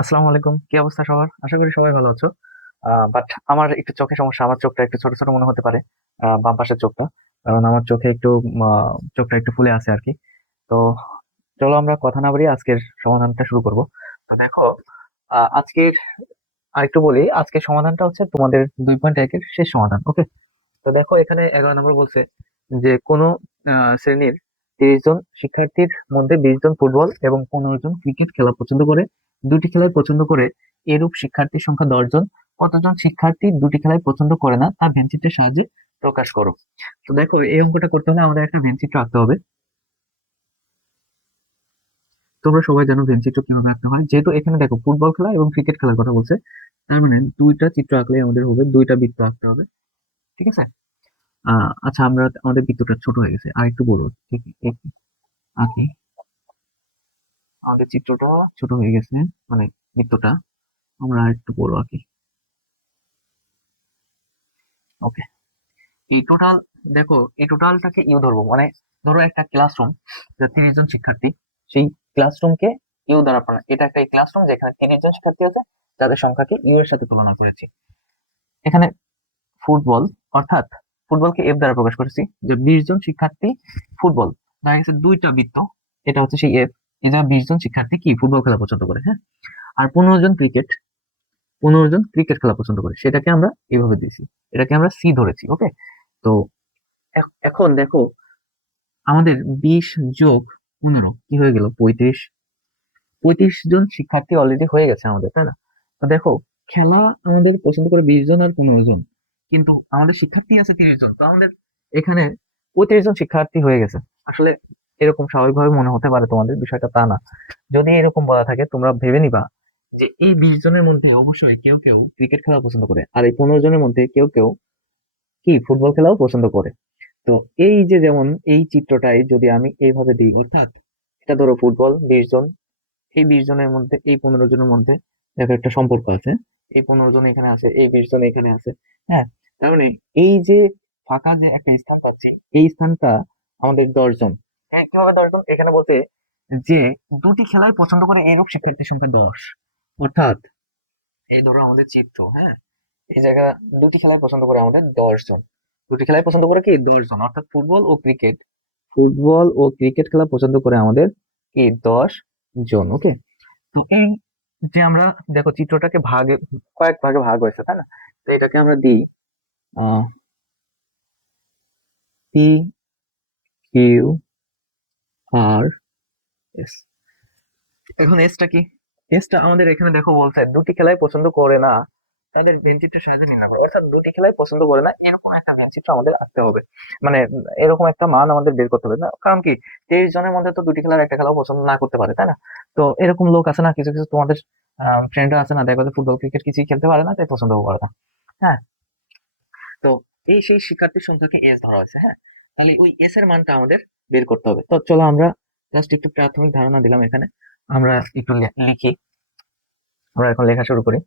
আসসালামু আলাইকুম, কি অবস্থা সবার? আশা করি সবাই ভালো আছো। বাট আমার একটু চোখে সমস্যা, আমার চোখটা একটু ছোট ছোট মনে হতে পারে। বাম পাশের চোখটা, কারণ আমার চোখে একটু চোখটা একটু ফুলে আছে আর কি। তো চলো আমরা কথা না বাড়িয়ে আজকের সমাধানটা শুরু করব। দেখো, আজকের আরেকটু বলি, আজকের সমাধানটা হচ্ছে তোমাদের 2.1-এর শেষ সমাধান। ওকে, তো দেখো এখানে 11 নম্বর বলছে যে কোনো শ্রেণীর 30 জন শিক্ষার্থীর মধ্যে 20 জন ফুটবল এবং 15 জন ক্রিকেট খেলা পছন্দ করে, দুটি খেলাই পছন্দ করে। এরূপ শিক্ষার্থীর সংখ্যা 10 জন। কতজন শিক্ষার্থী দুটি খেলাই পছন্দ করে না তা ভেনচিত্রের সাহায্যে প্রকাশ করো। তো দেখো, এই অঙ্কটা করতে হলে আমাদের একটা ভেনচিত্র আঁকতে হবে। তোমরা সবাই জানো ভেনচিত্র কিভাবে আঁকতে হয়। যেহেতু এখানে দেখো ফুটবল খেলা এবং ক্রিকেট খেলার কথা বলছে, তার মানে দুইটা চিত্র আঁকলে আমাদের হবে, দুইটা বৃত্ত আঁকতে হবে। ঠিক আছে। আচ্ছা, আমাদের বৃত্তটা ছোট হয়ে গেছে, আর একটু বড় ঠিক আঁকি। আমাদের চিত্রটা ছোট হয়ে গেছে, মানে বৃত্তটা আমরা আর একটু বড় আঁকি। ওকে, এই টোটাল, দেখো এই টোটালটাকে ইউ ধরবো, মানে ধরো একটা ক্লাসরুম, 30 জন শিক্ষার্থী, সেই ক্লাসরুমকে ইউ দ্বারা এটা একটা ক্লাসরুম যেখানে 30 জন শিক্ষার্থী আছে, তাদের সংখ্যাকে ইউ এর সাথে তুলনা করেছি। এখানে ফুটবল, অর্থাৎ ফুটবলকে এফ দ্বারা প্রকাশ করেছি, যে 20 জন শিক্ষার্থী ফুটবল, দেখা গেছে দুইটা বৃত্ত, এটা হচ্ছে সেই এফ। এই যে 20 জন শিক্ষার্থী কি ফুটবল খেলা পছন্দ করে, হ্যাঁ। আর 15 জন ক্রিকেট, 15 জন ক্রিকেট খেলা পছন্দ করে, সেটাকে আমরা এইভাবে দিয়েছি, এটাকে আমরা সি ধরেছি। ওকে, তো এখন দেখো, আমাদের 20 যোগ 15 কি হয়ে গেল? 35। 35 জন শিক্ষার্থী অলরেডি হয়ে গেছে আমাদের, তাই না? তো দেখো, খেলা আমাদের পছন্দ করে 20 জন আর 15 জন, কিন্তু আমাদের শিক্ষার্থী আছে 30 জন, তো আমাদের এখানে 35 জন শিক্ষার্থী হয়ে গেছে। আসলে এরকম স্বাভাবিকভাবে মনে হতে পারে তোমাদের, বিষয়টা তা না। যদি এরকম বলা থাকে, তোমরা ভেবে নিবা যে এই 20 জনের মধ্যে অবশ্যই কেউ কেউ ক্রিকেট খেলা পছন্দ করে, আর এই 15 জনের মধ্যে কেউ কেউ কি ফুটবল খেলাও পছন্দ করে। তো এই যে যেমন এই চিত্রটাই যদি আমি এইভাবে দিই, অর্থাৎ এটা ধরো ফুটবল 20 জন, এই 20 জনের মধ্যে এই 15 জনের মধ্যে দেখো একটা সম্পর্ক আছে, এই 15 জন এখানে আছে, এই 20 জন এখানে আছে, হ্যাঁ। তার মানে এই যে ফাঁকা যে একটা স্থান পাচ্ছি, এই স্থানটা আমাদের 10 জন। হ্যাঁ, কিভাবে 10 জন? এখানে বলতে যে দুটি খেলাই পছন্দ করে এরূপ শিক্ষার্থীর সংখ্যা 10, অর্থাৎ এই ধরো আমাদের চিত্র, হ্যাঁ, এই জায়গা দুটি খেলাই পছন্দ করে আমাদের 10 জন। দুটি খেলাই পছন্দ করে কি 10 জন, অর্থাৎ ফুটবল ও ক্রিকেট, ফুটবল ও ক্রিকেট খেলা পছন্দ করে আমাদের কি 10 জন। ওকে, তো এই যে আমরা দেখো চিত্রটাকে ভাগে, কয়েক ভাগে ভাগ হয়েছে, তাই না? তো এটাকে আমরা দিই পি কিউ আর এস। এখন এসটা কি? এসটা আমাদের এখানে দেখো বলছে দুটি খেলাই পছন্দ করে না, তাদের ভেনচিত্র সাহায্যে নির্ণয় করো। অর্থাৎ দুটি খেলাই পছন্দ করে না এরকম একটা ভেনচিত্র আমাদের আঁকতে হবে, মানে এরকম একটা মান আমাদের বের করতে হবে না। কারণ কি, 23 জনের মধ্যে তো দুটি খেলার একটা খেলাও পছন্দ না করতে পারে, তাই না? তো এরকম লোক আছে না, কিছু কিছু তোমাদের ফ্রেন্ডরা আছে না, দেখো যে ফুটবল ক্রিকেট কিছুই খেলতে পারে না, তাই পছন্দও করে না, হ্যাঁ। তো এই সেই শিক্ষার্থীর সংখ্যাকে এস ধরা হয়েছে, হ্যাঁ। তাহলে ওই এস এর মানটা আমাদের বের করতে হবে। তো চলো আমরা জাস্ট একটু প্রাথমিক ধারণা দিলাম এখানে, আমরা একটু লিখি। আমরা এখন লেখা শুরু করি।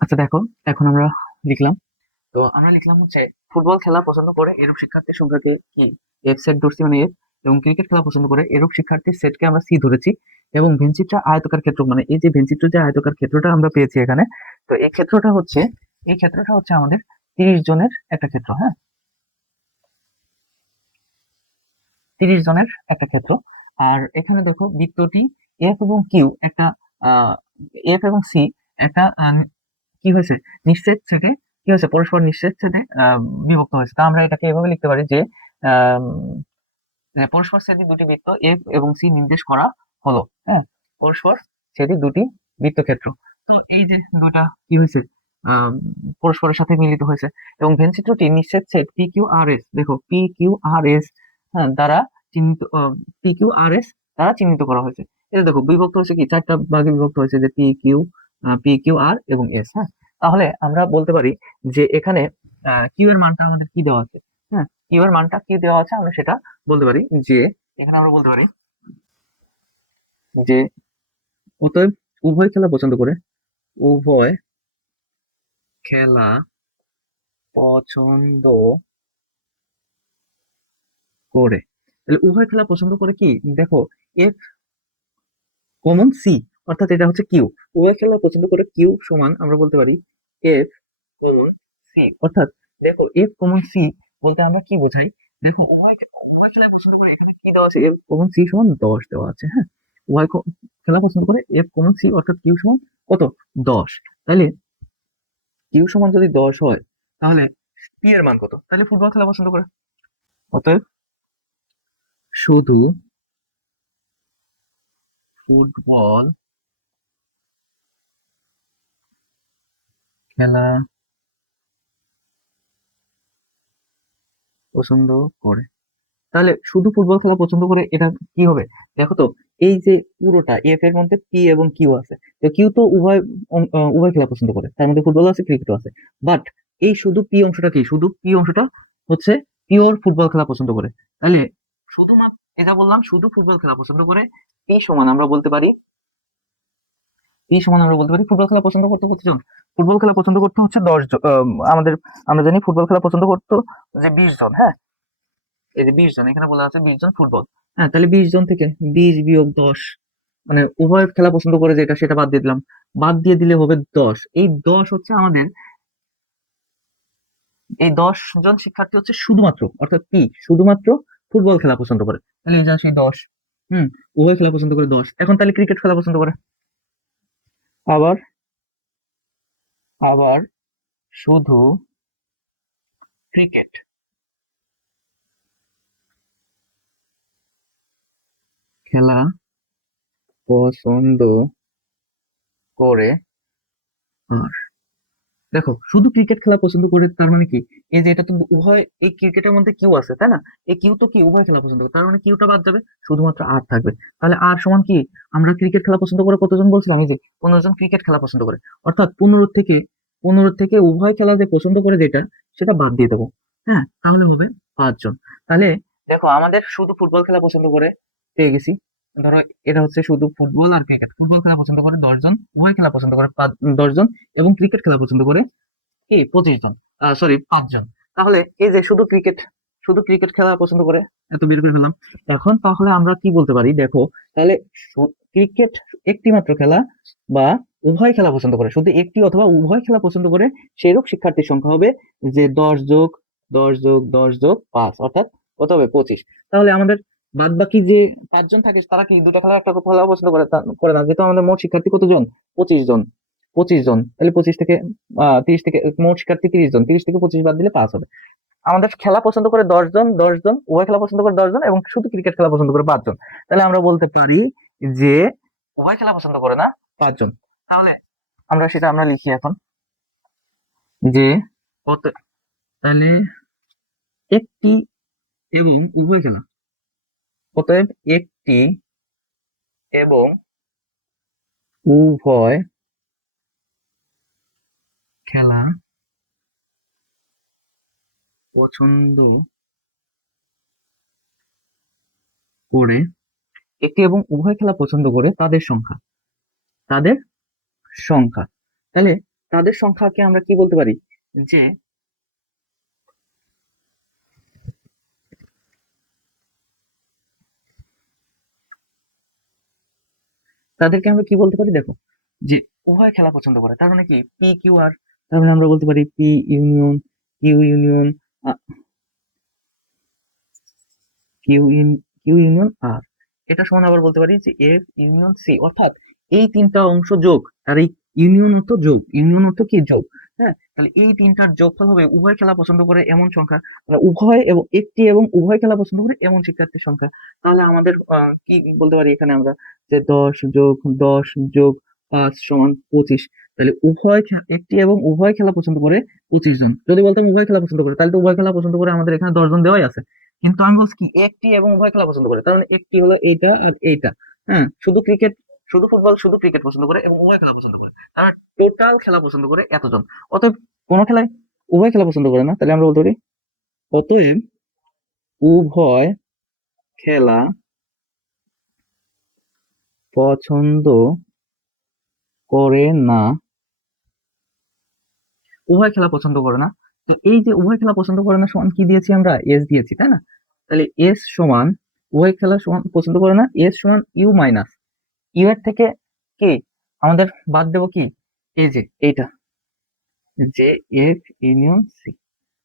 আচ্ছা দেখো, এখন আমরা লিখলাম। তো আমরা লিখলাম হচ্ছে ফুটবল খেলা পছন্দ করে এরূপ শিক্ষার্থীর সংখ্যাকে কি এফ সেট ধরছি, মানে এফ। এবং ক্রিকেট খেলা পছন্দ করে এরূপ শিক্ষার্থীর সেটকে আমরা সি ধরেছি। এবং ভেনচিত্রা আয়তকার ক্ষেত্র, মানে এই যে ভেনচিত্র যে আয়তকার ক্ষেত্রটা আমরা পেয়েছি এখানে, তো এই ক্ষেত্রটা হচ্ছে আমাদের 30 জনের একটা ক্ষেত্র, হ্যাঁ। 30 জনের একটা ক্ষেত্র। আর এখানে দেখো বৃত্তটি এফ এবং কিউ একটা, আহ এফ এবং সি একটা কি হয়েছে, নিঃছেদ ছেদে, কি হয়েছে, পরস্পর নিঃছেদ ছেদে বিভক্ত হয়েছে। তা আমরা এটাকে এভাবে লিখতে পারি যে আহ পরস্পর ছেদি দুটি বৃত্ত এফ এবং সি নির্দেশ করা হলো, হ্যাঁ। পরস্পর ছেদি দুটি বৃত্তক্ষেত্র। তো এই যে দুটা কি হয়েছে, আহ পরস্পরের সাথে মিলিত হয়েছে। এবং ভেনচিত্রটি নিঃছেদ ছেদ পি কিউ আর এস, দেখো পি কিউ আর এস, হ্যাঁ, দ্বারা চিহ্নিত, পি কিউ আর এস দ্বারা চিহ্নিত করা হয়েছে। এটা দেখো বিভক্ত হয়েছে কি, চারটা ভাগে বিভক্ত হয়েছে, যে পি কিউ আর এবং এস, হ্যাঁ। তাহলে আমরা বলতে পারি যে এখানে কিউ এর মানটা আমাদের কি দেওয়া আছে, হ্যাঁ, কিউ এর মানটা কি দেওয়া আছে আমরা সেটা বলতে পারি। যে এখানে আমরা বলতে পারি যে অতএব উভয় খেলা পছন্দ করে, উভয় খেলা পছন্দ করে। তাহলে উভয় খেলা পছন্দ করে কি, দেখো এফ কমন সি, অর্থাৎ এটা হচ্ছে কিউ। উভয় খেলা পছন্দ করে কিউ সমান আমরা বলতে পারি এফ কমন সি। অর্থাৎ দেখো এফ কমন সি বলতে আমরা কি বোঝাই, দেখো উভয় উভয় খেলা পছন্দ করে, এখানে কি দেওয়া আছে, এফ কমন সি সমান 10 দেওয়া আছে। হ্যাঁ, উভয় খেলা পছন্দ করে এফ কমন সি, অর্থাৎ কিউ সমান কত, 10। তাহলে কিউ সমান যদি 10 হয়, তাহলে পি এর মান কত, তাহলে ফুটবল খেলা পছন্দ করে। অতএব শুধু ফুটবল খেলা পছন্দ করে। তাহলে শুধু ফুটবল খেলা পছন্দ করে, এটা কি হবে দেখো তো, এই যে পুরোটা এফ এর মধ্যে পি এবং কিউ আছে, তো কিউ তো উভয় খেলা পছন্দ করে, তার মধ্যে ফুটবল আছে ক্রিকেটও আছে। বাট এই শুধু পি অংশটা কি, শুধু পি অংশটা হচ্ছে পিওর ফুটবল খেলা পছন্দ করে। তাহলে শুধুমাত্র এটা বললাম শুধু ফুটবল খেলা পছন্দ করে, পি সমান আমরা বলতে পারি, ফুটবল খেলা পছন্দ করতে কতজন, ফুটবল খেলা পছন্দ করতে হচ্ছে 10 জন। আমাদের আমরা জানি ফুটবল খেলা পছন্দ করতো যে 20 জন। হ্যাঁ, এই যে 20 জন এখানে বলা আছে 20 জন ফুটবল। হ্যাঁ, তাহলে 20 জন থেকে 20 - 10, মানে উভয় খেলা পছন্দ করে যেটা সেটা বাদ দিয়ে দিলাম, বাদ দিয়ে দিলে হবে 10। এই 10 হচ্ছে আমাদের, এই 10 জন শিক্ষার্থী হচ্ছে শুধুমাত্র, অর্থাৎ কি শুধুমাত্র ফুটবল খেলা পছন্দ করে। তাহলে এই যে সেই 10, হুম, উভয় খেলা পছন্দ করে 10। এখন তাহলে ক্রিকেট খেলা পছন্দ করে, আবার আবার শুধু ক্রিকেট খেলা পছন্দ করে। আর দেখো শুধু ক্রিকেট খেলা পছন্দ করে তার মানে কি, এই যে এটা তো উভয়, এই ক্রিকেটের মধ্যে কিউ আছে তাই না, এই কিউ তো কি উভয় খেলা পছন্দ করে, তার মানে কিউটা বাদ যাবে, শুধুমাত্র আর থাকবে। তাহলে আর সমান কি, আমরা ক্রিকেট খেলা পছন্দ করে কতজন বলছিলাম, এই যে 15 জন ক্রিকেট খেলা পছন্দ করে। অর্থাৎ 15 থেকে উভয় খেলা যে পছন্দ করে যেটা, সেটা বাদ দিয়ে দেবো। হ্যাঁ, তাহলে হবে 5 জন। তাহলে দেখো আমাদের শুধু ফুটবল খেলা পছন্দ করে পেয়ে গেছি। ধরো এটা হচ্ছে শুধু ফুটবল আর ক্রিকেট, ফুটবল খেলা পছন্দ করে 10 জন, উভয় খেলা পছন্দ করে 10 জন, এবং ক্রিকেট খেলা পছন্দ করে কি 25 জন, সরি 5 জন। তাহলে এই যে শুধু ক্রিকেট খেলা পছন্দ করে এত বের করে ফেললাম। এখন তাহলে আমরা কি বলতে পারি দেখো, তাহলে ক্রিকেট একটি মাত্র খেলা বা উভয় খেলা পছন্দ করে, শুধু একটি অথবা উভয় খেলা পছন্দ করে সেরূপ শিক্ষার্থীর সংখ্যা হবে যে 10 যোগ 10 যোগ 10 যোগ 5, অর্থাৎ কত হবে 25। তাহলে আমাদের বাদ বাকি যে 5 জন থাকে তারা কি দুটো খেলা একটা খেলা পছন্দ করে করে না, যেহেতু আমাদের মোট শিক্ষার্থী কতজন, 25 জন। 25 জন, তাহলে 25 থেকে 30 থেকে মোট শিক্ষার্থী 30 জন, 30 থেকে 25 বাদ দিলে 5 হবে। আমাদের খেলা পছন্দ করে 10 জন, 10 জন উভয় খেলা পছন্দ করে 10 জন, এবং শুধু ক্রিকেট খেলা পছন্দ করে 5 জন। তাহলে আমরা বলতে পারি যে উভয় খেলা পছন্দ করে না 5 জন। তাহলে আমরা লিখি এখন যে কত, তাহলে একটি এবং উভয় খেলা, অতএব একটি এবং উভয় খেলা পছন্দ করে, একটি এবং উভয় খেলা পছন্দ করে তাদের সংখ্যা। তাহলে তাদের সংখ্যাকে আমরা কি বলতে পারি, যে তাদেরকে আমরা কি বলতে পারি দেখো, যে উভয় খেলা পছন্দ করে, তার মানে কি পি কিউ আর, তার মানে আমরা বলতে পারি P union Q union Q in Q union R. এটা সমান আবার বলতে পারি যে এফ ইউনিয়ন সি, অর্থাৎ এই তিনটা অংশ যোগ, আর এই ইউনিয়ন অর্থ যোগ, ইউনিয়ন অর্থ কি যোগ। হ্যাঁ, তাহলে এই তিনটার যোগফল হবে উভয় খেলা পছন্দ করে এমন সংখ্যা, মানে উভয় এবং একটি এবং উভয় খেলা পছন্দ করে এমন শিক্ষার্থীর সংখ্যা। তাহলে আমাদের কি বলতে পারি এখানে আমরা, যে 10 যোগ 10 যোগ 5 সমান 25। তাহলে একটি এবং উভয় খেলা পছন্দ করে 25 জন। যদি বলতাম উভয় খেলা পছন্দ করে, তাহলে তো উভয় খেলা পছন্দ করে আমাদের এখানে 10 জন দেওয়াই আছে। কিন্তু আমি বলছি কি একটি এবং উভয় খেলা পছন্দ করে, কারণ একটি হলো এইটা আর এইটা। হ্যাঁ, শুধু ফুটবল শুধু ক্রিকেট পছন্দ করে এবং উভয় খেলা পছন্দ করে, তারা টোটাল খেলা পছন্দ করে এতজন। অতএব কোনো খেলায় উভয় খেলা পছন্দ করে না, তাহলে আমরা বলতে পারি অতএব উভয় খেলা পছন্দ করে না, উভয় খেলা পছন্দ করে না। তো এই যে উভয় খেলা পছন্দ করে না সমান কি দিয়েছি আমরা, এস দিয়েছি তাই না। তাহলে এস সমান উভয় খেলা সমান পছন্দ করে না, এস সমান ইউ মাইনাস ইউ এর থেকে কি আমাদের বাদ দেবো কি, এই যে এইটা, যে এফ ইউনিয়ন সি,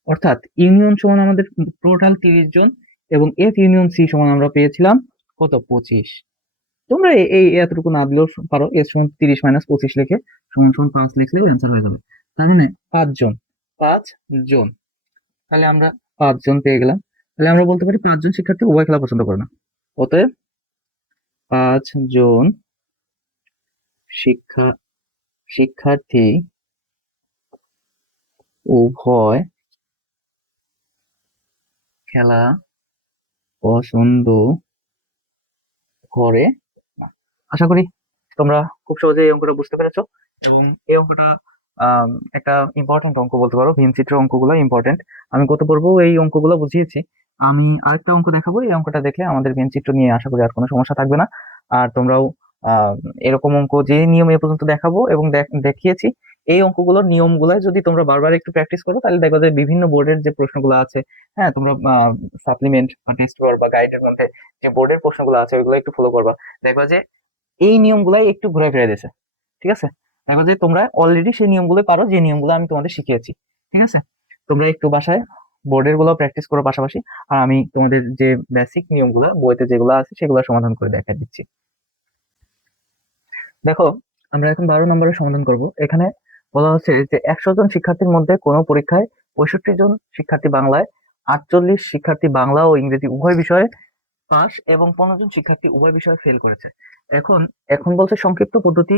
অর্থাৎ ইউনিয়ন সমান আমাদের টোটাল 30 জন, এবং এফ ইউনিয়ন সি সমান আমরা পেয়েছিলাম কত, 25। তোমরা এই এতটুকু না দিলেও পারো, এর সমান 30 - 25 লিখে সমান সমান 5 লিখলেও অ্যান্সার হয়ে যাবে। তার মানে 5 জন, 5 জন, তাহলে আমরা 5 জন পেয়ে গেলাম। তাহলে আমরা বলতে পারি 5 জন শিক্ষার্থী উভয় খেলা পছন্দ করে না। অতএব 5 জন শিক্ষা শিক্ষার্থী উভয় খেলা পছন্দ করে না। আশা করি তোমরা খুব সহজে এই অঙ্কটা বুঝতে পেরেছো, এবং এই অঙ্কটা আম, একটা ইম্পর্টেন্ট অঙ্ক বলতে পারো, ভীমচিত্র অঙ্কগুলো ইম্পর্টেন্ট। আমি গত পর্বেও এই অঙ্কগুলো বুঝিয়েছি। আমি আরেকটা অঙ্ক দেখাবো, এই অঙ্কটা দেখলে আমাদের ভীমচিত্র নিয়ে আশা করি আর কোনো সমস্যা থাকবে না। আর তোমরাও আহ এরকম অঙ্ক যে নিয়ম এ পর্যন্ত দেখাবো এবং দেখিয়েছি, এই অঙ্কগুলোর নিয়মগুলো যদি তোমরা বারবার একটু প্র্যাকটিস করো, তাহলে দেখো যে বিভিন্ন বোর্ডের যে প্রশ্নগুলো আছে, হ্যাঁ তোমরা সাপ্লিমেন্ট বা টেস্ট পেপার বা গাইডের মধ্যে যে বোর্ডের প্রশ্নগুলো আছে ওইগুলো একটু ফলো করবা। দেখবা যে এই নিয়মগুলাই একটু ঘুরে ফিরে দিয়েছে। ঠিক আছে, দেখো যে তোমরা অলরেডি সেই নিয়মগুলো পারো, যে নিয়মগুলো আমি তোমাদের শিখিয়েছি। ঠিক আছে, তোমরা একটু বাসায় বোর্ডের গুলো প্র্যাকটিস করো পাশাপাশি, আর আমি তোমাদের যে বেসিক নিয়মগুলো বইতে যেগুলো আছে সেগুলো সমাধান করে দেখা দিচ্ছি। দেখো, আমরা এখন 12 নম্বরের সমাধান করব। এখানে বলা হচ্ছে যে 100 জন শিক্ষার্থীর মধ্যে কোনো পরীক্ষায় 65 জন শিক্ষার্থী বাংলায়, 48 শিক্ষার্থী বাংলা ও ইংরেজি উভয় বিষয়ে পাস, এবং 15 জন শিক্ষার্থী উভয় বিষয়ে ফেল করেছে। এখন এখন বলছে সংক্ষিপ্ত পদ্ধতি,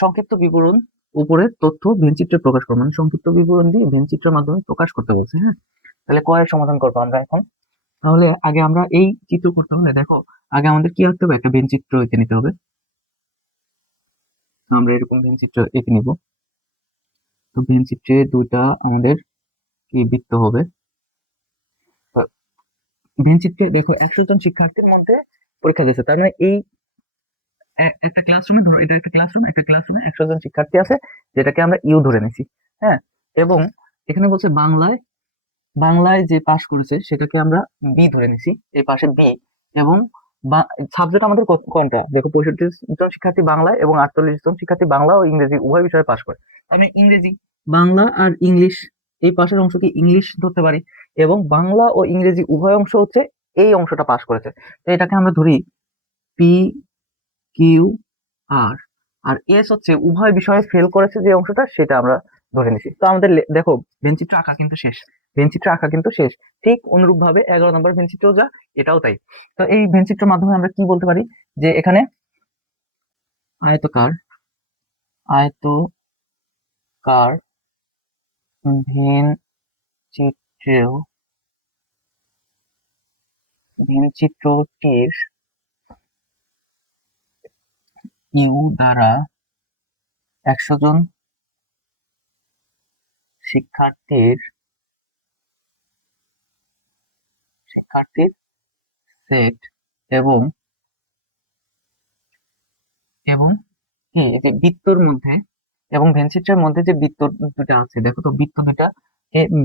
সংক্ষিপ্ত বিবরণ উপরে তথ্য ভেনচিত্রে প্রকাশ করো, মানে সংক্ষিপ্ত বিবরণ দিয়ে ভেনচিত্রের মাধ্যমে প্রকাশ করতে বলছে। হ্যাঁ, তাহলে কয়ের সমাধান করবো আমরা এখন। তাহলে আগে আমরা এই চিত্র করতে হলে দেখো, আগে আমাদের কি আঁকতে হবে, একটা ভেনচিত্র এঁকে নিতে হবে। আমরা এরকম ভেনচিত্র এঁকে নিব। তো ভেনচিত্রে দুইটা আমাদের কি বৃত্ত হবে। তো ভেনচিত্রে দেখো 100 জন শিক্ষার্থীর মধ্যে পরীক্ষা দিয়েছে, তার মানে এই একটা ক্লাসরুমে, ধরো এটা একটা ক্লাসরুম, একটা ক্লাসরুমে 100 জন শিক্ষার্থী আছে, যেটাকে আমরা ইউ ধরে নিছি। হ্যাঁ, এবং এখানে বলছে বাংলায়, বাংলায় যে পাশ করেছে সেটাকে আমরা বি ধরে নিছি, এই পাশে বি, এবং সাবজেক্ট আমাদের কোনটা দেখো, 65 জন শিক্ষার্থী বাংলায় এবং 48 জন শিক্ষার্থী বাংলা ও ইংরেজি উভয় বিষয়ে পাশ করে। আমি ইংরেজি, বাংলা আর ইংলিশ, এই পাশের অংশকে ইংলিশ ধরতে পারি, এবং বাংলা ও ইংরেজি উভয় অংশ হচ্ছে এই অংশটা পাশ করেছে। তো এটাকে আমরা ধরি পি কিউ আর, আর এস হচ্ছে উভয় বিষয়ে ফেল করেছে যে অংশটা, সেটা আমরা ধরে নিছি। তো আমাদের দেখো ভেনচিত্র আঁকা কিন্তু শেষ, ভেনচিত্র আঁকা কিন্তু শেষ। ঠিক অনুরূপ ভাবে 11 নম্বর ভেনচিত্র যা, এটাও তাই। তো এই ভেনচিত্রের মাধ্যমে আমরা কি বলতে পারি, যে এখানে আয়তকার, আয়তকার ভেন চিত্রেও, ভেনচিত্রটির ইউ দ্বারা 100 জন শিক্ষার্থীর শিক্ষার্থীর সেট, এবং এবং কি এই যে বৃত্তর মধ্যে, এবং ভেনচিত্রের মধ্যে যে বৃত্ত দুটা আছে, দেখো তো বৃত্ত দুটা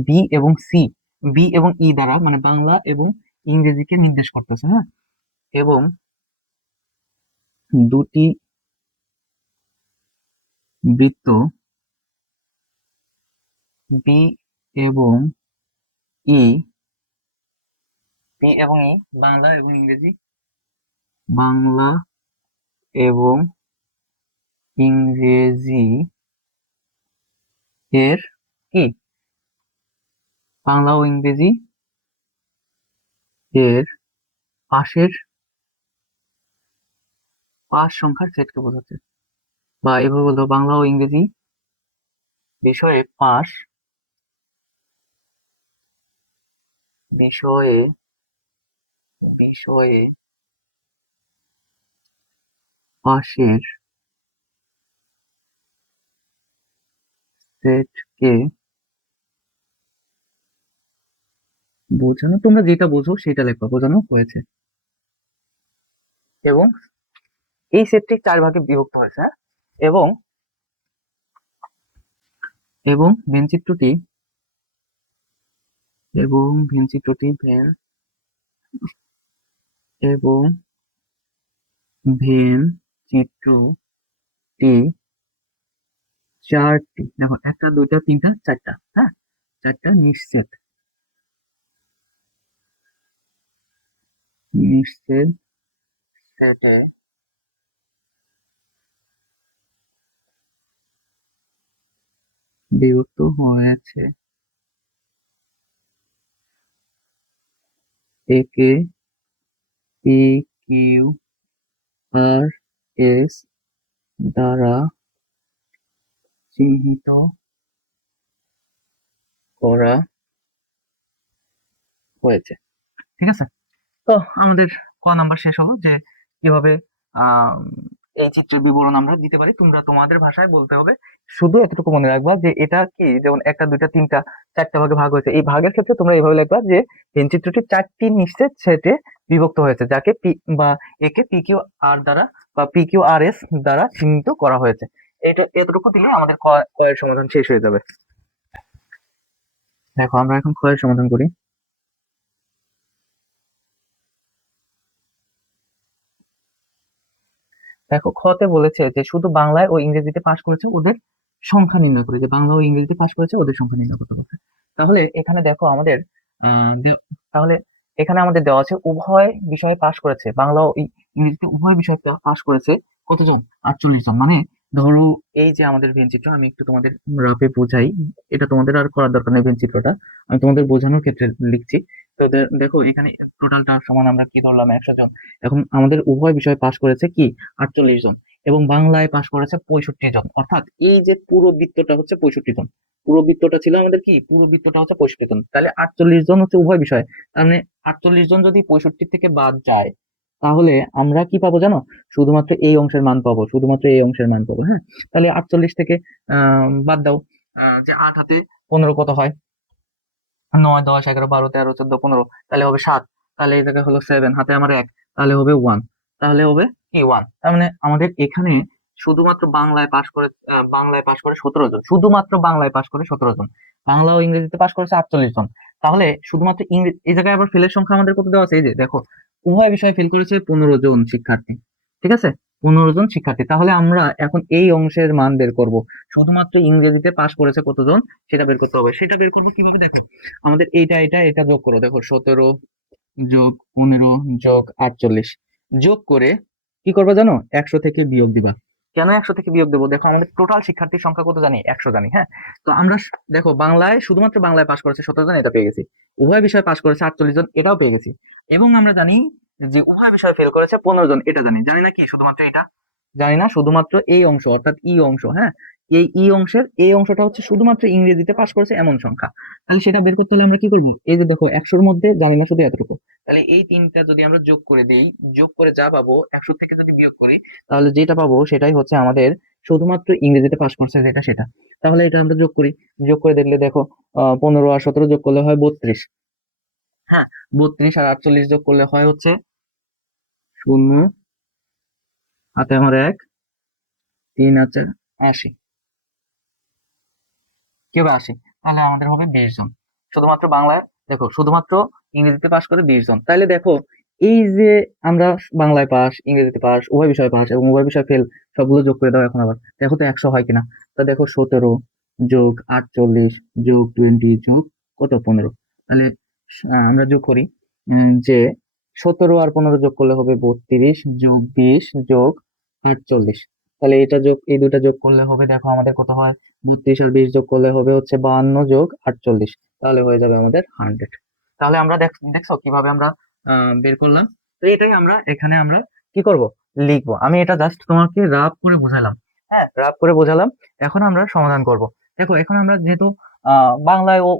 বি এবং সি, বি এবং ই দ্বারা, মানে বাংলা এবং ইংরেজিকে নির্দেশ করতেছে। হ্যাঁ, এবং দুটি বৃত্ত বি এবং ই, বি এবং ই বাংলা এবং ইংরেজি, বাংলা এবং ইংরেজি এর কি, বাংলা ও ইংরেজি এর পাশের পাশ সংখ্যার সেটকে বোঝাচ্ছে, বা এভাবে বলতে পারো, বাংলা ও ইংরেজি বিষয়ে পাশ, বিষয়ে বিষয়ে পাশের সেটকে বোঝানো, তোমরা যেটা বোঝো সেটা লেখা, বোঝানো হয়েছে। এবং এই সেটটি 4 ভাগে বিভক্ত হয়েছে। হ্যাঁ? এবং এবং ভেনচিত্রটি, এবং ভেনচিত্রটি ভেন এবং ভেন চিত্র চারটি, দেখো একটা দুইটা তিনটা চারটা, হ্যাঁ, চারটা নিশ্চিত নিশ্চিত সেটে বিভক্ত হয়েছে। একে পি কিউ আর এস দ্বারা চিহ্নিত করা হয়েছে। ঠিক আছে, তো আমাদের ক নাম্বার শেষ হলো যে কিভাবে আহ এই চিত্রের বিবরণ আমরা দিতে পারি। তোমরা তোমাদের ভাষায় বলতে হবে। শুধু এতটুকু মনে রাখবা যে এটা কি, যেমন একটা দুইটা তিনটা চারটা ভাগে ভাগ হয়েছে, এই ভাগের ক্ষেত্রে তোমরা এইভাবে লিখবা যে চিত্রটি চারটি নিশ্চিত সেটে বিভক্ত হয়েছে, যাকে পি বা একে পি কিউ আর দ্বারা বা পি কিউ আর এস দ্বারা চিহ্নিত করা হয়েছে। এটা এতটুকু দিলে আমাদের কয়ের সমাধান শেষ হয়ে যাবে। দেখো আমরা এখন ক্ষয়ের সমাধান করি। দেখো খতে বলেছে যে শুধু বাংলায় ও ইংরেজিতে পাশ করেছে ওদের সংখ্যা নির্ণয় করে, যে বাংলা ও ইংরেজিতে পাশ করেছে ওদের সংখ্যা নির্ণয় করতে বলছে। তাহলে এখানে দেখো আমাদের তাহলে এখানে আমাদের দেওয়া আছে উভয় বিষয়ে পাশ করেছে, বাংলা ও ইংরেজিতে উভয় বিষয়ে পাশ করেছে কতজন, 48 জন। মানে ধরো এই যে আমাদের ভেনচিত্র, আমি একটু তোমাদের রাফে বোঝাই, এটা তোমাদের আর করার দরকার নেই, ভেনচিত্রটা আমি তোমাদের বোঝানোর ক্ষেত্রে লিখছি। তো দেখো এখানে টোটালটা সমান আমরা কি ধরলাম, 100 জন। এখন আমাদের উভয় বিষয়ে পাশ করেছে কি, 48 জন, এবং বাংলায় পাশ করেছে 65 জন। অর্থাৎ এই যে পুরো বৃত্তটা হচ্ছে 65 জন, পুরো বৃত্তটা ছিল আমাদের কি, পুরো বৃত্তটা হচ্ছে 65 জন, তাহলে 48 জন হচ্ছে উভয় বিষয়। তার মানে 48 জন যদি 65 থেকে বাদ যায়, তাহলে আমরা কি পাবো জানো, শুধুমাত্র এই অংশের মান পাবো, শুধুমাত্র এই অংশের মান পাবো। হ্যাঁ, তাহলে 48 থেকে বাদ দাও, যে 8 হাতে 15 কত হয়, 9 10 11 12 13 14 15, তাহলে হবে 7, তাহলে এই জায়গায় হলো 7, হাতে আমার 1, তাহলে হবে 1, তাহলে হবে কি 1। তার মানে আমাদের এখানে শুধুমাত্র বাংলায় পাশ করে 17 জন, শুধুমাত্র বাংলায় পাশ করে 17 জন, বাংলা ও ইংরেজিতে পাশ করেছে 48 জন। তাহলে শুধুমাত্র ইংরেজি, এই জায়গায় আবার ফেলের সংখ্যা আমাদের কত দেওয়া আছে, এই যে দেখো উভয় বিষয়ে ফেল করেছে 15 জন শিক্ষার্থী। ঠিক আছে, 15 জন শিক্ষার্থী। তাহলে আমরা এখন এই অংশের মান বের করব, শুধুমাত্র ইংরেজিতে পাশ করেছে কতজন সেটা বের করতে হবে। সেটা বের করবো কিভাবে, দেখো আমাদের এটা যোগ করো, দেখো 17 যোগ 15 যোগ 48 যোগ করে কি করবা জানো, 100 থেকে বিয়োগ দিবা। কেন 100 থেকে বিয়োগ দেবো, দেখো আমাদের টোটাল শিক্ষার্থীর সংখ্যা কত জানি, 100 জানি। হ্যাঁ, তো আমরা দেখো বাংলায় শুধুমাত্র বাংলায় পাশ করেছে 17 জন, এটা পেয়ে গেছি। উভয় বিষয়ে পাশ করেছে 48 জন, এটাও পেয়ে গেছি। এবং আমরা জানি যে উভয় বিষয়ে ফেল করেছে 15 জন, এটা জানি। জানি না কি শুধুমাত্র এটা জানি না, শুধুমাত্র এই অংশ অর্থাৎ ই অংশ। হ্যাঁ, এই ই অংশের এই অংশটা হচ্ছে শুধুমাত্র ইংরেজিতে পাশ করেছে এমন সংখ্যা। তাহলে সেটা বের করতে হলে আমরা কি করবো, এই যে দেখো 100-র মধ্যে জানি না শুধু এতটুকু, তাহলে এই তিনটা যদি আমরা যোগ করে দিই, যোগ করে যা পাবো 100 থেকে যদি বিয়োগ করি, তাহলে যেটা পাবো সেটাই হচ্ছে আমাদের শুধুমাত্র ইংরেজিতে পাশ করছে যেটা সেটা। তাহলে এটা আমরা যোগ করি, যোগ করে দেখলে দেখো 15 আর 17 যোগ করলে হয় 32। হ্যাঁ, 32 আর 48 যোগ করলে হয় হচ্ছে 0, হাতে আমার 1, 3 আছে 80, কি হবে 80, তাহলে আমাদের হবে 20 জন শুধুমাত্র বাংলায়। দেখো শুধুমাত্র ইংরেজিতে পাশ করে 20 জন, তাহলে দেখো এই যে আমরা বাংলায় পাস, ইংরেজিতে পাস, উভয় বিষয়ে পাস এবং উভয় বিষয়ে ফেল, সবগুলো যোগ করে দাও এখন আবার, দেখো তো 100 হয় কিনা। তা দেখো 17 যোগ 48 যোগ 20 যোগ কত 15, তাহলে আমরা যোগ করি, যে 17 আর 15 যোগ করলে হবে 32 যোগ 20 যোগ 48। তাহলে এটা যোগ, এই দুটা যোগ করলে হবে, দেখো আমাদের কত হয়, 32 আর 20 যোগ করলে হবে হচ্ছে 52 যোগ 48, তাহলে হয়ে যাবে আমাদের 100। তাহলে আমরা দেখছো কিভাবে আমরা বের করলাম। তো এটাই আমরা এখানে আমরা কি করব, লিখবো। আমি এটা জাস্ট তোমাকে রাফ করে বোঝালাম। হ্যাঁ, রাফ করে বোঝালাম। এখন আমরা সমাধান করব। দেখো এখন আমরা যেহেতু বাংলায় ও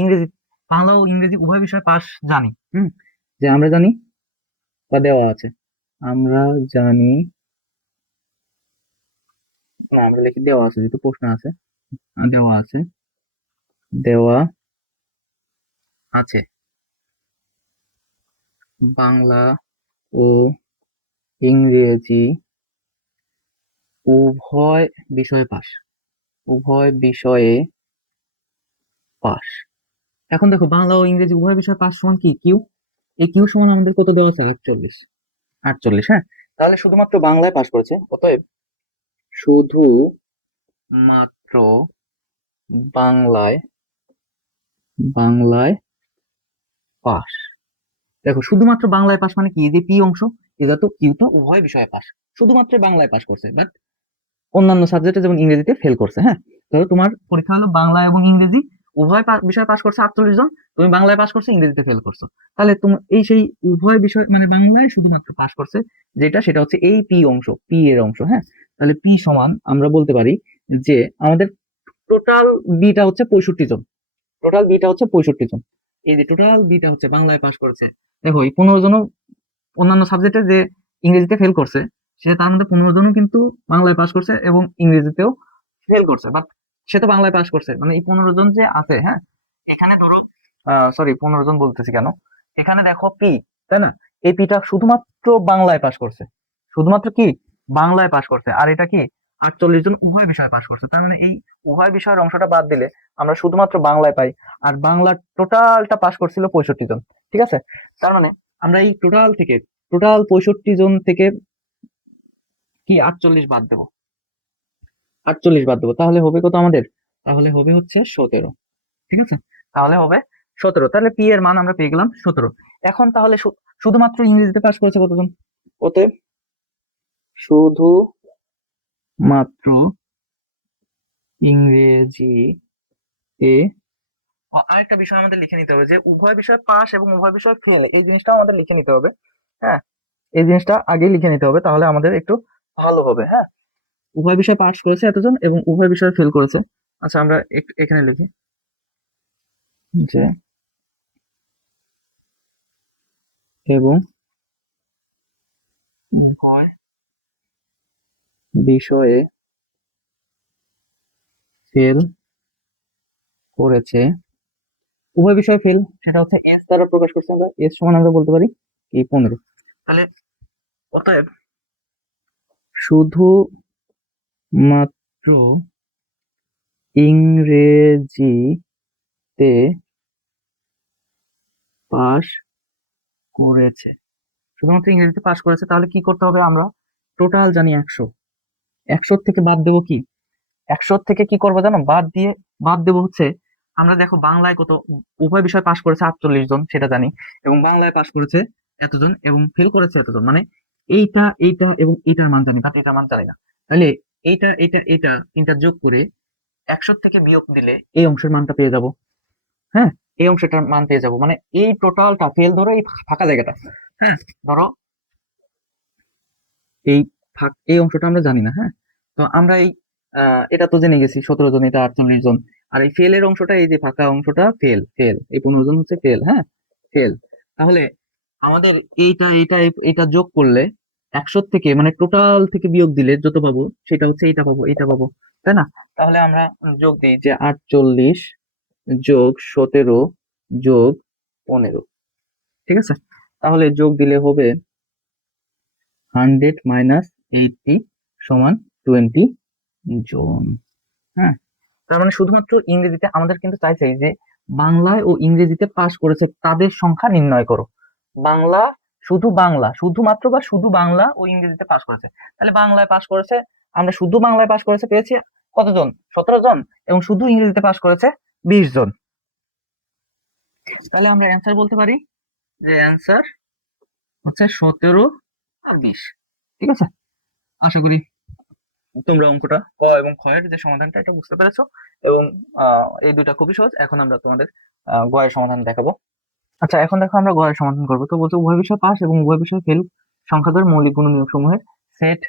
ইংরেজি, বাংলা ও ইংরেজি উভয় বিষয়ে পাস জানি, যে আমরা জানি বা দেওয়া আছে, আমরা জানি, না আমরা লিখি দেওয়া আছে, যেহেতু প্রশ্ন আছে, দেওয়া আছে, দেওয়া আছে বাংলা ও ইংরেজি উভয় বিষয়ে পাস, উভয় বিষয়ে পাস। এখন দেখো বাংলা ও ইংরেজি উভয় বিষয়ে পাস সমান কি, কিউ। এই কিউ সমান আমাদের কত দেওয়া আছে, 48। 48, হ্যাঁ, তাহলে শুধুমাত্র বাংলায় পাস করেছে, অতএব শুধু মাত্র বাংলায় বাংলায় পাস। দেখো শুধুমাত্র বাংলায় পাস মানে কি, এই যে পি অংশ, এটা তো কিউ তো উভয় বিষয়ে পাস, শুধুমাত্র বাংলায় পাস করছে, বাট অন্যান্য সাবজেক্টে যেমন ইংরেজিতে ফেল করছে। হ্যাঁ, ধরো তোমার পরীক্ষা হলো বাংলা এবং ইংরেজি উভয় বিষয়ে পাস করছে 48 জন, তুমি বাংলায় পাস করছো, ইংরেজিতে ফেল করছো, তাহলে তুমি এই সেই উভয় বিষয় মানে বাংলায় শুধুমাত্র পাস করছে যেটা, সেটা হচ্ছে এই পি অংশ, পি এর অংশ। হ্যাঁ, তাহলে পি সমান আমরা বলতে পারি যে আমাদের টোটাল বিটা হচ্ছে 65 জন, টোটাল বিটা হচ্ছে 65 জন। এই যে টোটাল বিটা হচ্ছে বাংলায় পাস করেছে, দেখো এই 15 জন অন্যান্য সাবজেক্টে যে ইংরেজিতে ফেল করছে, সে তার মধ্যে 15 জনও কিন্তু বাংলায় পাস করছে এবং ইংরেজিতেও ফেল করছে, বাট সে তো বাংলায় পাস করছে, মানে এই 15 জন যে আছে, হ্যাঁ, এখানে ধরো সরি 15 জন বলতেছি কেন, এখানে দেখো পি, তাই না, এই পিটা শুধুমাত্র বাংলায় পাস করছে, শুধুমাত্র কি বাংলায় পাস করছে, আর এটা কি 48 জন উভয় বিষয়ে পাস করছে, তার মানে এই উভয় বিষয়ের অংশটা বাদ দিলে আমরা শুধুমাত্র বাংলায় পাই, আর বাংলা টোটালটা পাস করছিল 65 জন। ঠিক আছে, তার মানে আমরা এই টোটাল 65 জন থেকে কি 48 বাদ দেবো, 48 বাদ দেবো, তাহলে হবে কত আমাদের, তাহলে হবে হচ্ছে 17। ঠিক আছে, তাহলে হবে 17, তাহলে পি এর মান আমরা পেয়ে গেলাম 17। এখন তাহলে শুধুমাত্র ইংরেজিতে পাস করেছে কতজন, অতএব শুধু মাত্র ইংরেজি এ আরেকটা বিষয় আমাদের লিখে নিতে হবে যে উভয় বিষয় পাস এবং উভয় বিষয় ফেল, এই জিনিসটা আমাদের লিখে নিতে হবে। হ্যাঁ, এই জিনিসটা আগে লিখে নিতে হবে, তাহলে আমাদের একটু ভালো হবে। হ্যাঁ, উভয় বিষয় পাস করেছে এতজন এবং উভয় বিষয় ফেল করেছে। আচ্ছা আমরা এখানে লিখি যে এবং উভয় বিষয়ে ফেল করেছে, উভয় বিষয় ফেল সেটা হচ্ছে এস দ্বারা প্রকাশ করছে, আমরা এস সমান আমরা বলতে পারি কি 15। তাহলে অতএব শুধু মাত্র ইংরেজিতে পাস করেছে, শুধুমাত্র ইংরেজিতে পাস করেছে, তাহলে কি করতে হবে, আমরা টোটাল জানি 100, 100 থেকে বাদ দেবো কি, 100 থেকে কি করবো জানো, বাদ দেবো হচ্ছে, আমরা দেখো বাংলায় কত উভয় বিষয় পাস করেছে 48 জন সেটা জানি, এবং বাংলায় পাস করেছে এতজন এবং ফেল করেছে এতজন, মানে এইটা এবং এইটার মান জানি, বাট এটার মান জানি না। তাহলে এইটা তিনটা যোগ করে 100 থেকে বিয়োগ দিলে এই অংশের মানটা পেয়ে যাব। হ্যাঁ, এই অংশটার মান পেয়ে যাব, মানে এই টোটালটা ফেল, ধরো এই ফাঁকা জায়গাটা, হ্যাঁ, ধরো এই এই অংশটা আমরা জানি না। হ্যাঁ, তো আমরা এই এটা তো জেনে গেছি 17 জন, এটা 48 জন, আর এই ফেলের অংশটা, এই যে ফাঁকা অংশটা ফেল, এই 15 জন হচ্ছে ফেল। হ্যাঁ, ফেল, তাহলে আমাদের এটা যোগ করলে 100 থেকে মানে টোটাল থেকে বিয়োগ দিলে যত পাবো সেটা হচ্ছে এটা পাবো, তাই না, তাহলে আমরা যোগ দিই যে 48 যোগ 17 যোগ 15। ঠিক আছে, তাহলে যোগ দিলে হবে 100 - 80 সমান 20 জন। হ্যাঁ, তার মানে শুধুমাত্র ইংরেজিতে আমাদের কিন্তু চাইছে যে বাংলায় ও ইংরেজিতে পাস করেছে তাদের সংখ্যা নির্ণয় করো, বাংলা শুধুমাত্র বা শুধু বাংলা ও ইংরেজিতে পাস করেছে, তাহলে বাংলায় পাস করেছে, আমরা শুধু বাংলায় পাস করেছে পেয়েছি কতজন, 17 জন, এবং শুধু ইংরেজিতে পাস করেছে 20 জন। তাহলে আমরা অ্যান্সার বলতে পারি যে অ্যান্সার হচ্ছে 17 আর 20। ঠিক আছে, আশা করি তোমরা অঙ্কটা ক এবং খ এর যে সমাধানটা এটা বুঝতে পেরেছো, এবং এই দুইটা খুবই সহজ। এখন আমরা তোমাদের গ এর সমাধান দেখাবো। আচ্ছা, এখন দেখো আমরা গ এর সমাধান করবো। তো বলছে উভয় বিষয় পাস এবং উভয় বিষয় ফেল সংখ্যাদের মৌলিক গুণ নিয়োগ সমূহের সেট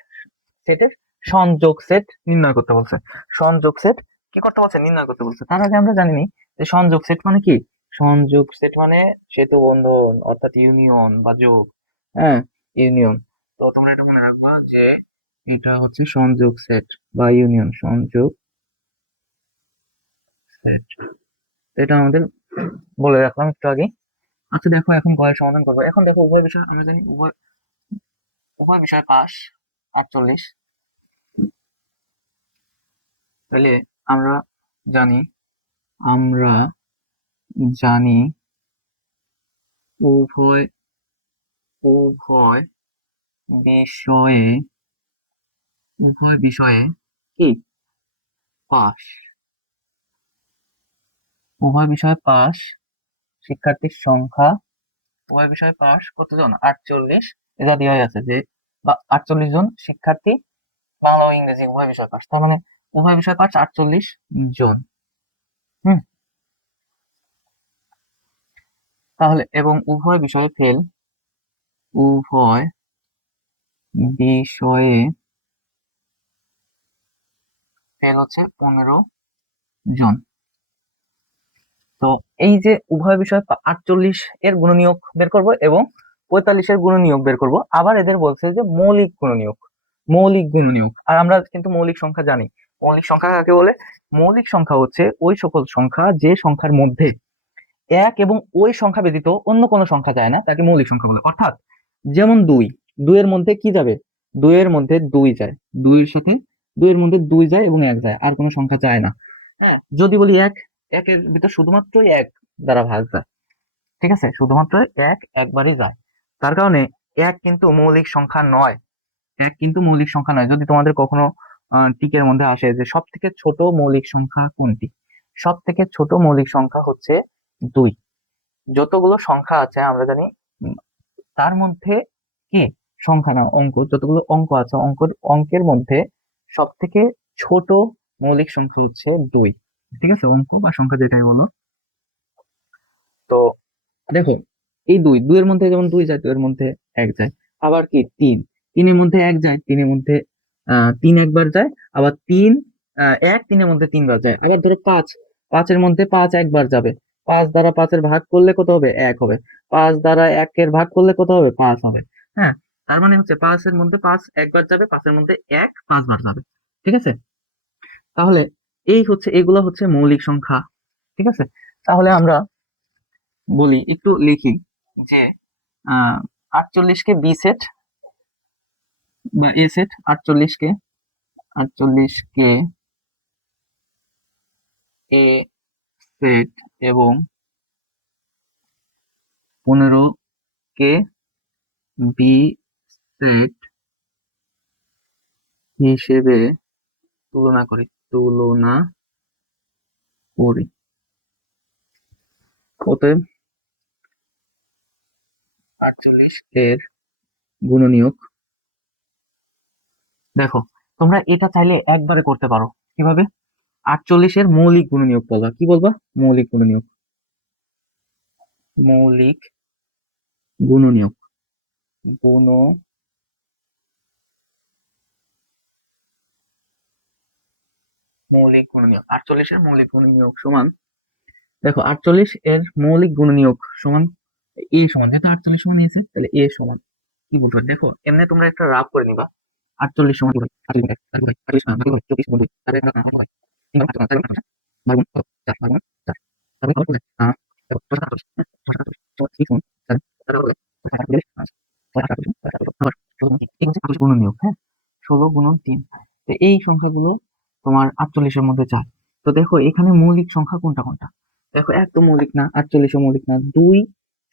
সেটের সংযোগ সেট নির্ণয় করতে বলছে। সংযোগ সেট কি করতে বলছে, নির্ণয় করতে বলছে। তার আগে আমরা জানি নি যে সংযোগ সেট মানে কি, সংযোগ সেট মানে সেতু বন্ধন অর্থাৎ ইউনিয়ন বা যোগ। হ্যাঁ, ইউনিয়ন। তো তোমরা এটা মনে রাখবা যে এটা হচ্ছে সংযোগ সেট বা ইউনিয়ন, সংযোগ সেট, এটা আমাদের বলে রাখলাম একটু আগে। আচ্ছা দেখো এখন গয়ের সমাধান করবো। এখন দেখো উভয় বিষয় আমরা জানি, উভয় উভয় বিষয় পাস 48, তাহলে আমরা জানি আমরা জানি উভয় উভয় বিষয়ে উভয় বিষয়ে কি পাস, উভয় বিষয়ে পাস শিক্ষার্থীর সংখ্যা, উভয় বিষয়ে পাস কতজন, 48, এটা দেওয়াই আছে যে 48 জন শিক্ষার্থী বাংলা ও ইংরেজি উভয় বিষয় পাস, তার মানে উভয় বিষয় পাস 48 জন। হুম, তাহলে এবং উভয় বিষয়ে ফেল, উভয় বিষয়ে ফেল হচ্ছে 15 জন। তো এই যে উভয় বিষয় 48 এর গুণনীয়ক বের করব এবং 45 এর গুণনীয়ক বের করব। আবার এদের বলছে যে মৌলিক গুণনীয়ক, মৌলিক গুণনীয়ক। আর আমরা কিন্তু মৌলিক সংখ্যা জানি, মৌলিক সংখ্যা কাকে বলে? মৌলিক সংখ্যা হচ্ছে ওই সকল সংখ্যা যে সংখ্যার মধ্যে এক এবং ওই সংখ্যা ব্যতীত অন্য কোনো সংখ্যা যায় না, তাকে মৌলিক সংখ্যা বলে। অর্থাৎ যেমন দুই, দুইয়ের মধ্যে কি যাবে? দুইয়ের মধ্যে দুই যায়, দুইয়ের সাথে দুইয়ের মধ্যে দুই যায় এবং এক যায়, আর কোনো সংখ্যা যায় না। হ্যাঁ, যদি বলি এক, একের ভিতর শুধুমাত্র এক দ্বারা ভাগ যায়, ঠিক আছে, শুধুমাত্র এক একবারই যায়। তার কারণে এক কিন্তু মৌলিক সংখ্যা নয়, এক কিন্তু মৌলিক সংখ্যা নয়। যদি তোমাদের কখনো টিকের মধ্যে আসে যে সব থেকে ছোট মৌলিক সংখ্যা কোনটি, সব থেকে ছোট মৌলিক সংখ্যা হচ্ছে দুই। যতগুলো সংখ্যা আছে আমরা জানি, উম, তার মধ্যে কি সংখ্যা না অঙ্ক, যতগুলো অঙ্ক আছে অঙ্কের মধ্যে সব থেকে ছোট মৌলিক সংখ্যা হচ্ছে দুই। ঠিক আছে, অঙ্ক বা সংখ্যা যেটাই বলো। তো দেখো, এই দুই, দুইয়ের মধ্যে যেমন দুই যায়, দুইয়ের মধ্যে এক যায়। আবার কি তিন, তিনের মধ্যে এক যায়, তিনের মধ্যে তিন একবার যায়। আবার তিন এক তিনের মধ্যে তিনবার যায়। আবার ধরো পাঁচ, পাঁচের মধ্যে পাঁচ একবার যাবে, পাঁচ দ্বারা পাঁচের ভাগ করলে কত হবে? এক হবে। পাঁচ দ্বারা একের ভাগ করলে কত হবে? পাঁচ হবে। হ্যাঁ, তার মানে হচ্ছে পাঁচের মধ্যে পাঁচ একবার যাবে, পাঁচের মধ্যে এক পাঁচবার যাবে। ঠিক আছে, তাহলে এই হচ্ছে, এগুলো হচ্ছে মৌলিক সংখ্যা। ঠিক আছে, তাহলে আমরা বলি, একটু লিখি যে 48 কে বি সেট বা এ সেট, 48 কে এ সেট এবং 15 কে বি সেট হিসেবে তুলনা করি। অতএব 48 এর গুণনীয়ক, দেখো তোমরা এটা চাইলে একবারে করতে পারো। কিভাবে? 48 এর মৌলিক গুণনীয়ক বলবা। কি বলবা? মৌলিক গুণনীয়ক, মৌলিক গুণনীয়ক, গুণ মৌলিক গুণনীয়ক, 48 এর মৌলিক গুণনীয়ক সমান, দেখো 48 এর মৌলিক গুণনীয়ক সমান এ সমান, যেহেতু 48 সমান এসে, তাহলে এ সমান কি বলতে পারি? দেখো এমনি তোমরা একটা রাফ করে নিবা। 48 সমান কি হয়? 48 ভাগ 48 ভাগ 24 গুণ 2, তাহলে এটা কত হয়? 3 ভাগ 4 ভাগ 4 ভাগ 4, তারপরে আবার করে দেখো 48, হ্যাঁ 48 সমান 3 গুণ 4, তারপরে আবার 16 গুণন নিয়োগ, হ্যাঁ 16 গুণন 3। তো এই সংখ্যাগুলো তোমার 48 এর মধ্যে যায়। তো দেখো এখানে মৌলিক সংখ্যা কোনটা কোনটা, দেখো এক তো মৌলিক না, 48 মৌলিক না, 2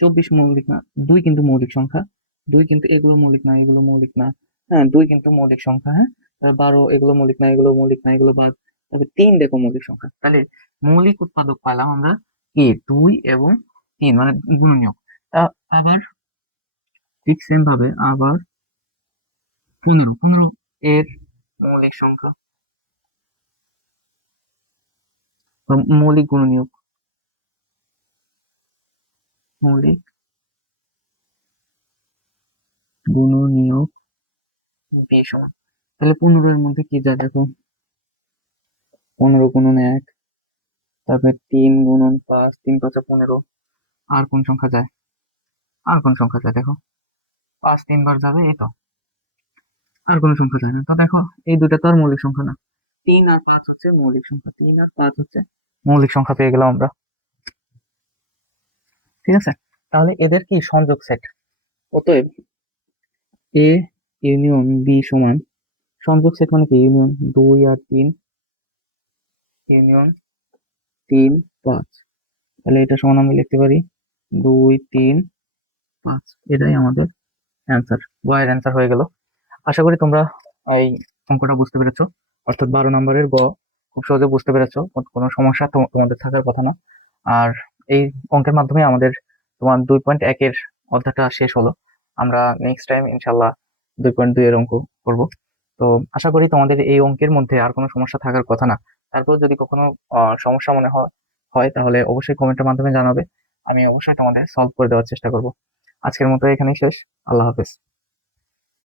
24 মৌলিক না, 2 কিন্তু মৌলিক সংখ্যা, 2 কিন্তু এগুলো মৌলিক না, এগুলো মৌলিক না। হ্যাঁ 2 কিন্তু মৌলিক সংখ্যা, হ্যাঁ 12 এগুলো মৌলিক না, এগুলো মৌলিক না, এগুলো বাদ। তবে 3 দেখো মৌলিক সংখ্যা, তাহলে মৌলিক উৎপাদক পেলাম আমরা কি 2 এবং 3, মানে গুণনীয়ক। আবার ঠিক সেম ভাবে আবার 15 এর মৌলিক সংখ্যা বা মৌলিক গুণনীয়ক, মৌলিক গুণনীয়ক বি সমান, তাহলে 15 এর মধ্যে কি যায় দেখো, 15 গুণন 1, তারপরে 3 গুণন 5, 3 5 15। আর কোন সংখ্যা যায়? আর কোন সংখ্যা যায় দেখো, 5 3 বার যাবে, এই তো আর কোন সংখ্যা যায় না। তো দেখো এই দুটা তো আর মৌলিক সংখ্যা না, 3 আর 5 হচ্ছে মৌলিক সংখ্যা, 3 আর 5 হচ্ছে মৌলিক সংখ্যা পেয়ে গেলাম আমরা। ঠিক আছে, তাহলে এদের কি সংযোগ সেট। অতএব এ ইউনিয়ন বি সমান, সংযোগ সেট মানে কি? ইউনিয়ন 2 আর 3, ইউনিয়ন 3 5, তাহলে এটা সমান আমি লিখতে পারি 2 3 5। এটাই আমাদের অ্যান্সার, ওয়াই এর অ্যান্সার হয়ে গেল। আশা করি তোমরা এই অঙ্কটা বুঝতে পেরেছো। অর্থাৎ 12 নম্বরের গ। খুব সহজে বুঝতে পেরেছো, কোনো সমস্যা তোমাদের থাকার কথা না। আর এই অঙ্কের মাধ্যমে আমাদের তোমার 2.1-এর অধ্যায়টা শেষ হলো। আমরা নেক্সট টাইম ইনশাল্লাহ 2.2-এর অঙ্ক করব। তো আশা করি তোমাদের এই অঙ্কের মধ্যে আর কোনো সমস্যা থাকার কথা না। তারপর যদি কখনো সমস্যা মনে হয় তাহলে অবশ্যই কমেন্টের মাধ্যমে জানাবে। আমি অবশ্যই তোমাদের সলভ করে দেওয়ার চেষ্টা করব। আজকের মতো এখানেই শেষ। আল্লাহ হাফেজ।